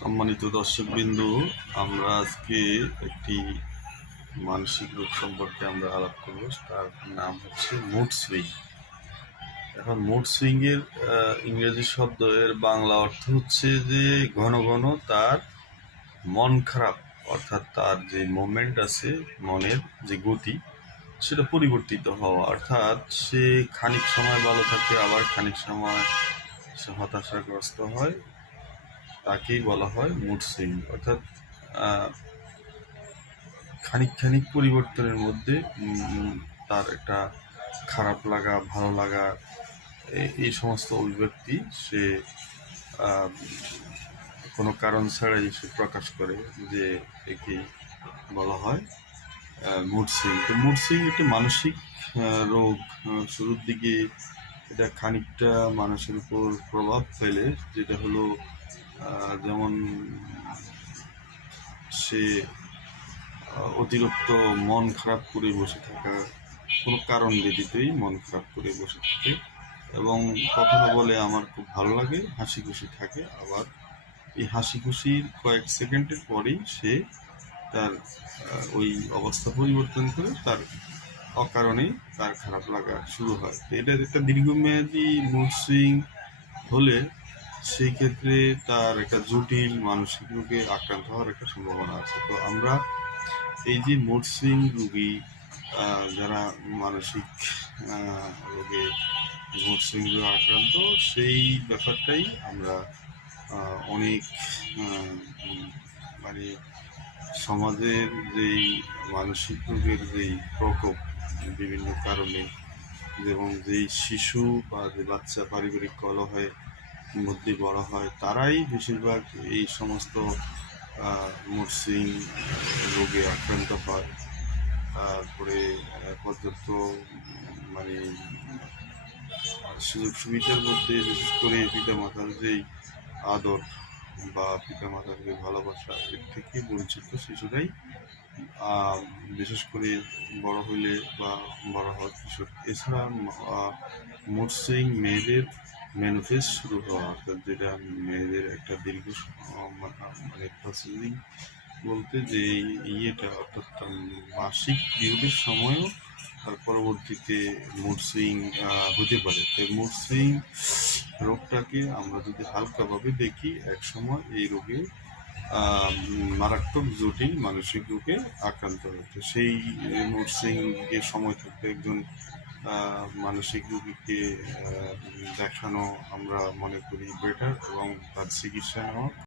সম্মানিত দর্শকবৃন্দু, আমরা আজকে একটি মানসিক রোগ সম্পর্কে আমরা আলাপ করব। তার নাম হচ্ছে মুড সুইং। এখন মুড সুইং এর ইংরেজি শব্দ, এর বাংলা অর্থ হচ্ছে যে ঘন ঘন তার মন খারাপ, অর্থাৎ তার যে মোমেন্ট আছে, মনের যে গতি, সেটা পরিবর্তিত হওয়া। অর্থাৎ সে খানিক সময় ভালো থাকে, আবার খানিক সময় সে হতাশাগ্রস্ত হয়। তাকেই বলা হয় মুড সুইং। অর্থাৎ খানিক খানিক পরিবর্তনের মধ্যে তার একটা খারাপ লাগা, ভালো লাগা, এই সমস্ত অভিব্যক্তি সে কোনো কারণ ছাড়াই সে প্রকাশ করে, যে একেই বলা হয় মুড সুইং। তো মুড সুইং একটি মানসিক রোগ। শুরুর দিকে এটা খানিকটা মানুষের উপর প্রভাব ফেলে, যেটা হলো যেমন সে অতিরিক্ত মন খারাপ করে বসে থাকা, কোনো কারণ ব্যতীতই মন খারাপ করে বসে থাকে, এবং কখনো বলে আমার খুব ভালো লাগে, হাসি খুশি থাকে। আবার এই হাসি খুশির কয়েক সেকেন্ডের পরেই সে তার ওই অবস্থা পরিবর্তন করে তার অকারণে তার খারাপ লাগা শুরু হয়। তো এটা একটা দীর্ঘমেয়াদী মুড সুইং হলে সেই ক্ষেত্রে তার একটা জটিল মানসিক রোগে আক্রান্ত হওয়ার একটা সম্ভাবনা আছে। তো আমরা এই যে মুড সুইং রোগী, যারা মানসিক রোগে মুড সুইং রোগে আক্রান্ত, সেই ব্যাপারটাই আমরা অনেক মানে সমাজের যেই মানসিক রোগের যেই প্রকোপ বিভিন্ন কারণে, যেমন যেই শিশু বা যে বাচ্চা পারিবারিক কলহের মধ্যে বড় হয়, তারাই বেশিরভাগ এই সমস্ত মুড সুইং রোগে আক্রান্ত হয়। তারপরে পর্যাপ্ত মানে সুযোগ সুবিধার মধ্যে বিশেষ করে পিতামাতার যেই আদর বা পিতামাতার যে ভালোবাসা, এর থেকে বঞ্চিত শিশুরাই বিশেষ করে বড় হইলে বা বড় হওয়ার কিশোর। এছাড়া মুড সুইং মেয়েদের ম্যানিফেস শুরু হওয়া, অর্থাৎ যেটা মেয়েদের একটা দীর্ঘ মানে প্রসেসিং বলতে, যে ইয়েটা অর্থাৎ মাসিক পিরিয়ডের সময়ও তার পরবর্তীতে মুড সুইং হতে পারে। তাই মুড সুইং রোগটাকে আমরা যদি হালকাভাবে দেখি, একসময় এই রোগে মারাত্মক জটিল মানসিক রোগে আক্রান্ত হচ্ছে। সেই মুড সুইং রোগীকে সময় থাকতে একজন মানসিক রোগীকে দেখানো আমরা মনে করি বেটার, এবং তার চিকিৎসা নেওয়া